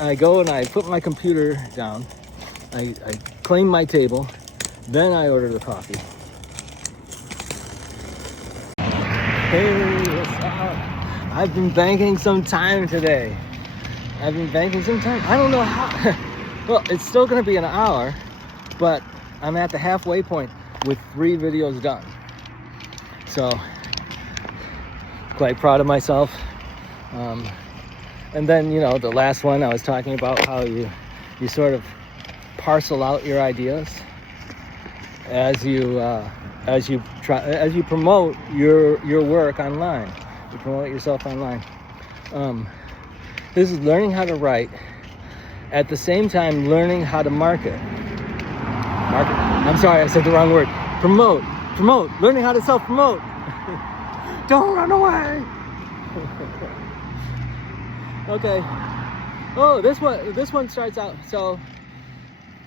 I go and I put my computer down. I clean my table. Then I order the coffee. Hey, what's up? I've been banking some time today. I don't know how. Well, it's still going to be an hour, but I'm at the halfway point with 3 videos done. So, quite proud of myself. And then, the last one I was talking about how you sort of parcel out your ideas as you promote your work online. You promote yourself online. This is learning how to write, at the same time learning how to market. I'm sorry, I said the wrong word. Promote, learning how to self-promote. Don't run away. Okay. Oh, this one starts out. So,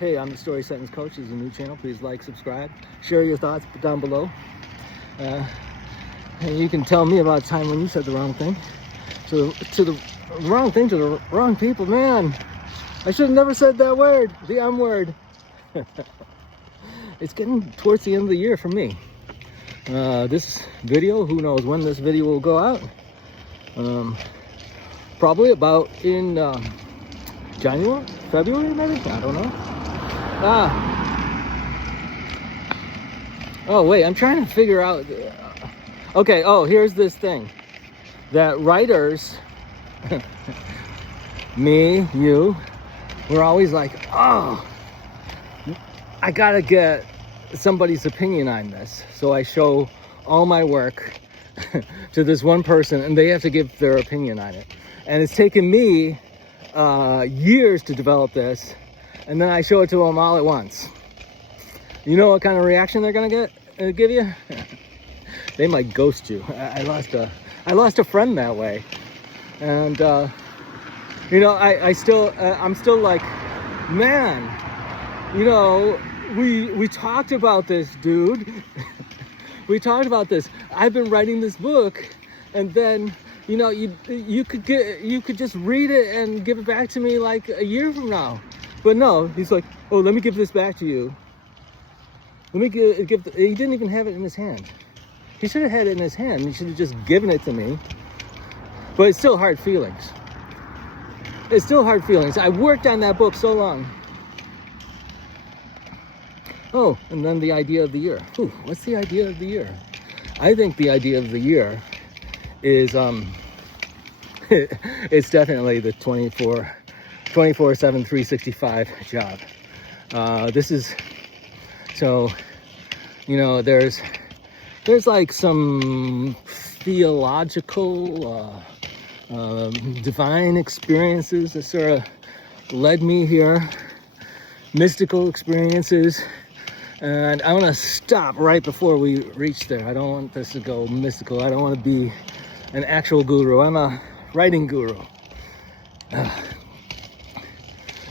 hey, I'm the Story Sentence Coach. This is a new channel. Please like, subscribe, share your thoughts down below. And you can tell me about a time when you said the wrong thing. To the wrong people, man. I should have never said that word, the M word. It's getting towards the end of the year for me. This video, who knows when this video will go out. Probably about in January, February maybe? I don't know. Oh wait, I'm trying to figure out. Okay, here's this thing. That writers, me, you, we're always like, I gotta get somebody's opinion on this. So I show all my work to this one person and they have to give their opinion on it. And it's taken me years to develop this, and then I show it to them all at once. You know what kind of reaction they're gonna give you? They might ghost you. I lost a friend that way, and I'm still like, man, we talked about this, dude. We talked about this. I've been writing this book, and then. You could just read it and give it back to me like a year from now. But no, he's like, let me give this back to you. Let me he didn't even have it in his hand. He should have had it in his hand. He should have just given it to me. But it's still hard feelings. I worked on that book so long. Oh, and then the idea of the year. Ooh, what's the idea of the year? I think the idea of the year is it's definitely the 24/7 365 job. This is so there's like some theological divine experiences that sort of led me here, mystical experiences. And I want to stop right before we reach there. I don't want this to go mystical. I don't want to be an actual guru. I'm a writing guru. I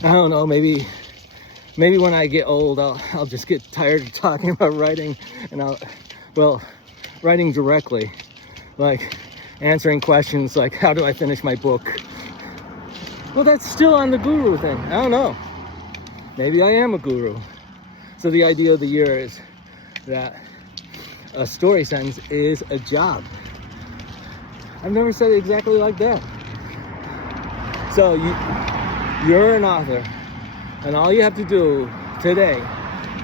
don't know, maybe when I get old, I'll just get tired of talking about writing, and writing directly, like answering questions like, how do I finish my book? Well, that's still on the guru thing. I don't know. Maybe I am a guru. So the idea of the year is that a story sentence is a job. I've never said it exactly like that. So you're an author, and all you have to do today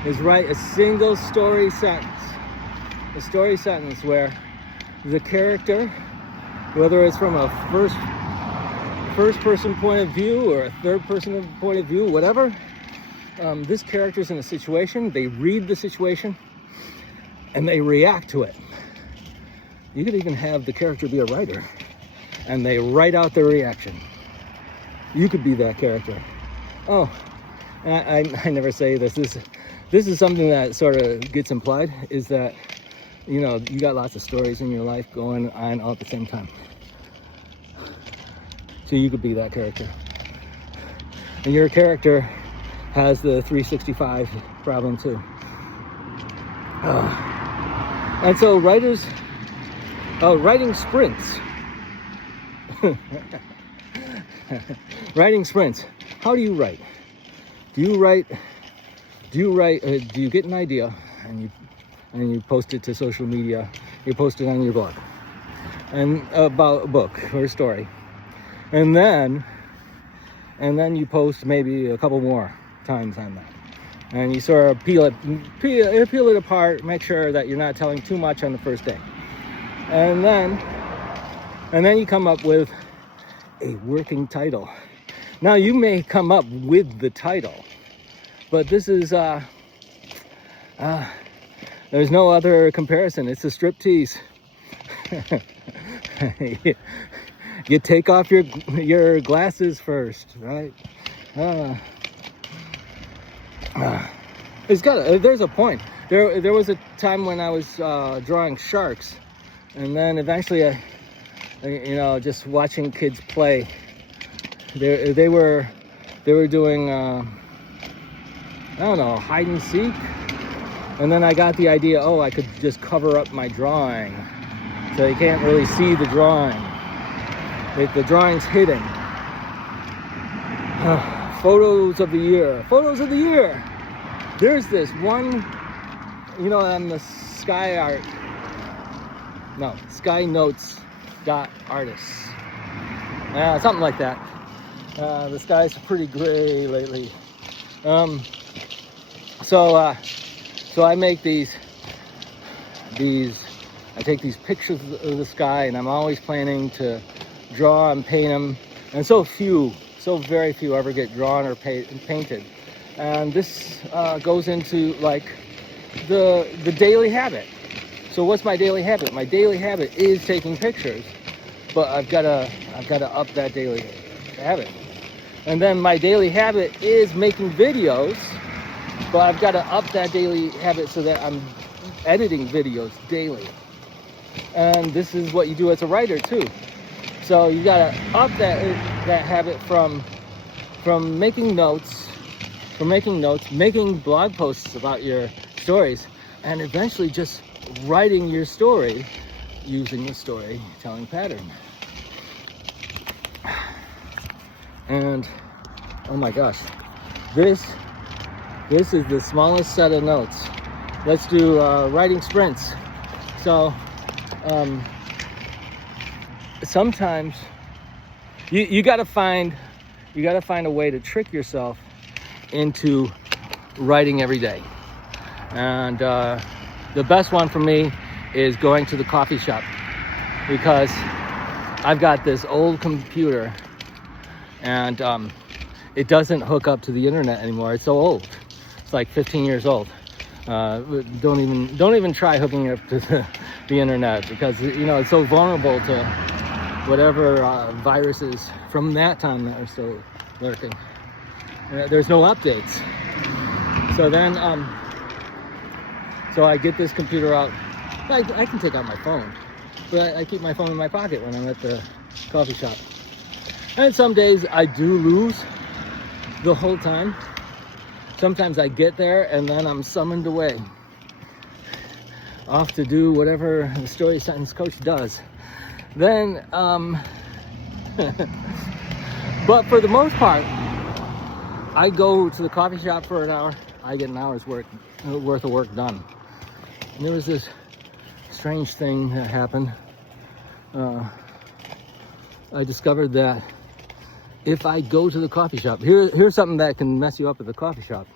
is write a single story sentence. A story sentence where the character, whether it's from a first person point of view or a third person point of view, whatever, this character's in a situation, they read the situation, and they react to it. You could even have the character be a writer, and they write out their reaction. You could be that character. Oh, I never say this. This is something that sort of gets implied, is that, you got lots of stories in your life going on all at the same time. So you could be that character. And your character has the 365 problem too. And so writing sprints. Writing sprints. How do you write? Do you write? Do you get an idea and you post it to social media? You post it on your blog, and about a book or a story, and then you post maybe a couple more times on that, and you sort of peel it apart. Make sure that you're not telling too much on the first day, and then you come up with a working title. Now you may come up with the title, but this is there's no other comparison. It's a striptease. You take off your glasses first, right? There's a point. There was a time when I was drawing sharks, and then eventually I just watching kids play. They were doing I don't know, hide and seek, and then I got the idea, I could just cover up my drawing so you can't really see the drawing. The drawing's hidden. Photos of the year. There's this one, on the Sky Notes .artists. Something like that. The sky's pretty gray lately. So I make these. I take these pictures of the sky, and I'm always planning to draw and paint them. And so very few ever get drawn or painted. And this goes into like the daily habit. So what's my daily habit? My daily habit is taking pictures, but I've got to up that daily habit. And then my daily habit is making videos, but I've got to up that daily habit so that I'm editing videos daily. And this is what you do as a writer too. So you got to up that habit from making notes, making blog posts about your stories, and eventually just writing your story using the storytelling pattern. And oh my gosh, this is the smallest set of notes. Let's do writing sprints. So sometimes you got to find a way to trick yourself into writing every day. And the best one for me is going to the coffee shop, because I've got this old computer, and it doesn't hook up to the internet anymore. It's so old. It's like 15 years old. Don't even try hooking it up to the internet, because it's so vulnerable to whatever viruses from that time that are still lurking. There's no updates. So then so I get this computer out. I can take out my phone, but I keep my phone in my pocket when I'm at the coffee shop. And some days I do lose the whole time. Sometimes I get there and then I'm summoned away, off to do whatever the story sentence coach does. Then, but for the most part, I go to the coffee shop for an hour. I get an hour's worth of work done. And there was this strange thing that happened. I discovered that if I go to the coffee shop, here's something that can mess you up at the coffee shop,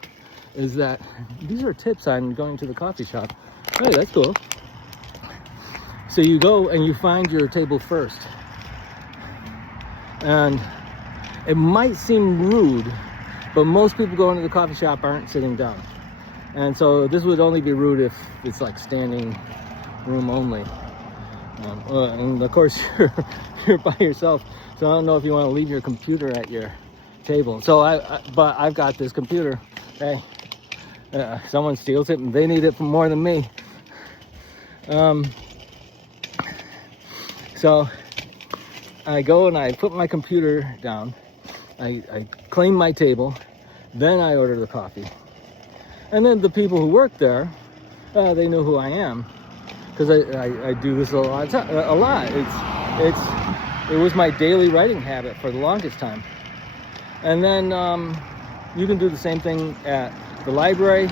is that these are tips on going to the coffee shop. Hey, that's cool. So you go and you find your table first. And it might seem rude, but most people going to the coffee shop aren't sitting down. And so this would only be rude if it's like standing room only. And of course you're by yourself, so I don't know if you want to leave your computer at your table. So but I've got this computer. Hey, someone steals it and they need it for more than me. So I go and I put my computer down. I claim my table. Then I order the coffee. And then the people who work there, they know who I am, because I do this a lot. it was my daily writing habit for the longest time. And then you can do the same thing at the library.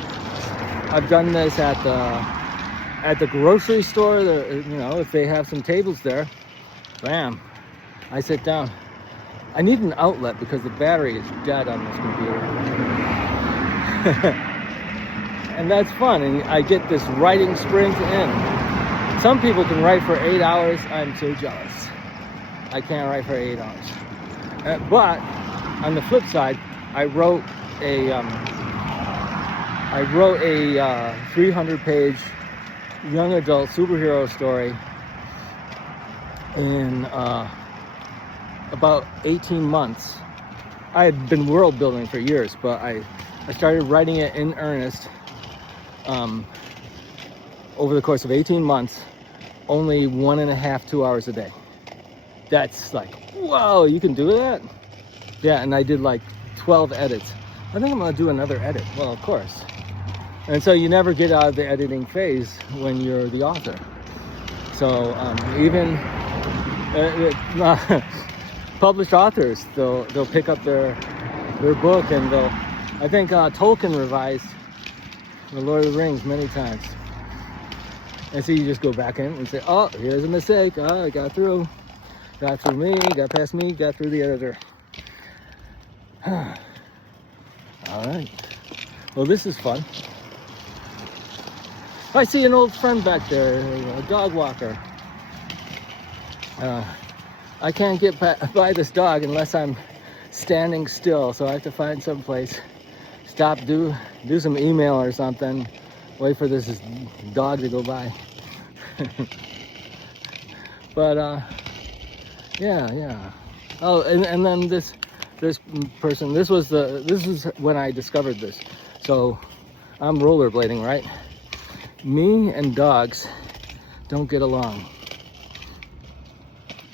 I've done this at the grocery store. You know, if they have some tables there, bam, I sit down. I need an outlet because the battery is dead on this computer. And that's fun, and I get this writing sprint in. Some people can write for 8 hours. I'm so jealous. I can't write for 8 hours. But on the flip side, I wrote a 300-page young adult superhero story in about 18 months. I had been world building for years, but I started writing it in earnest over the course of 18 months, only 1.5, 2 hours a day. That's like, whoa, you can do that? Yeah, and I did like 12 edits. I think I'm gonna do another edit. Well, of course. And so you never get out of the editing phase when you're the author. So even published authors, they'll pick up their book, and I think Tolkien revised The Lord of the Rings many times. And so you just go back in and say, oh, here's a mistake. Oh, I got through me, got past me, got through the editor. All right. Well, this is fun. I see an old friend back there, a dog walker. I can't get by this dog unless I'm standing still, so I have to find some place, stop, do some email or something, wait for this dog to go by. But yeah. Oh, and then this person, this is when I discovered this. So I'm rollerblading, right? Me and dogs don't get along.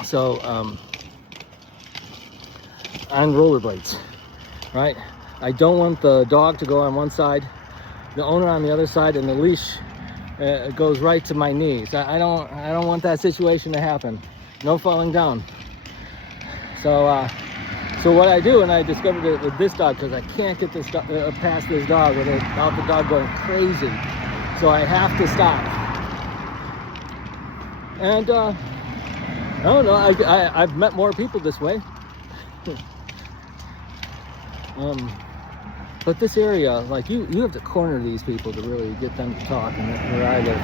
So on rollerblades, right? I don't want the dog to go on one side, the owner on the other side, and the leash goes right to my knees. I don't want that situation to happen. No falling down. So what I do, and I discovered it with this dog, because I can't get this past this dog without the dog going crazy. So I have to stop. And I don't know, I've met more people this way. But this area, like you have to corner these people to really get them to talk. And where I live,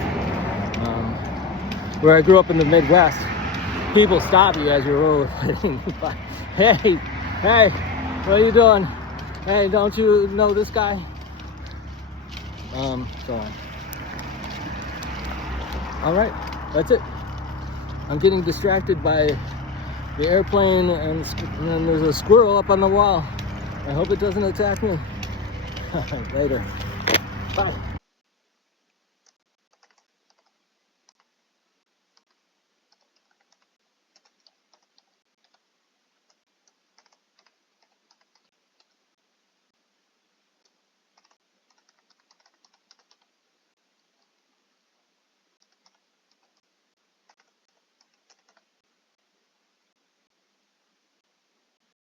where I grew up in the Midwest, people stop you as you're rollerblading. Hey, what are you doing? Hey, don't you know this guy? So on. All right, that's it. I'm getting distracted by the airplane, and there's a squirrel up on the wall. I hope it doesn't attack me. Later. Bye.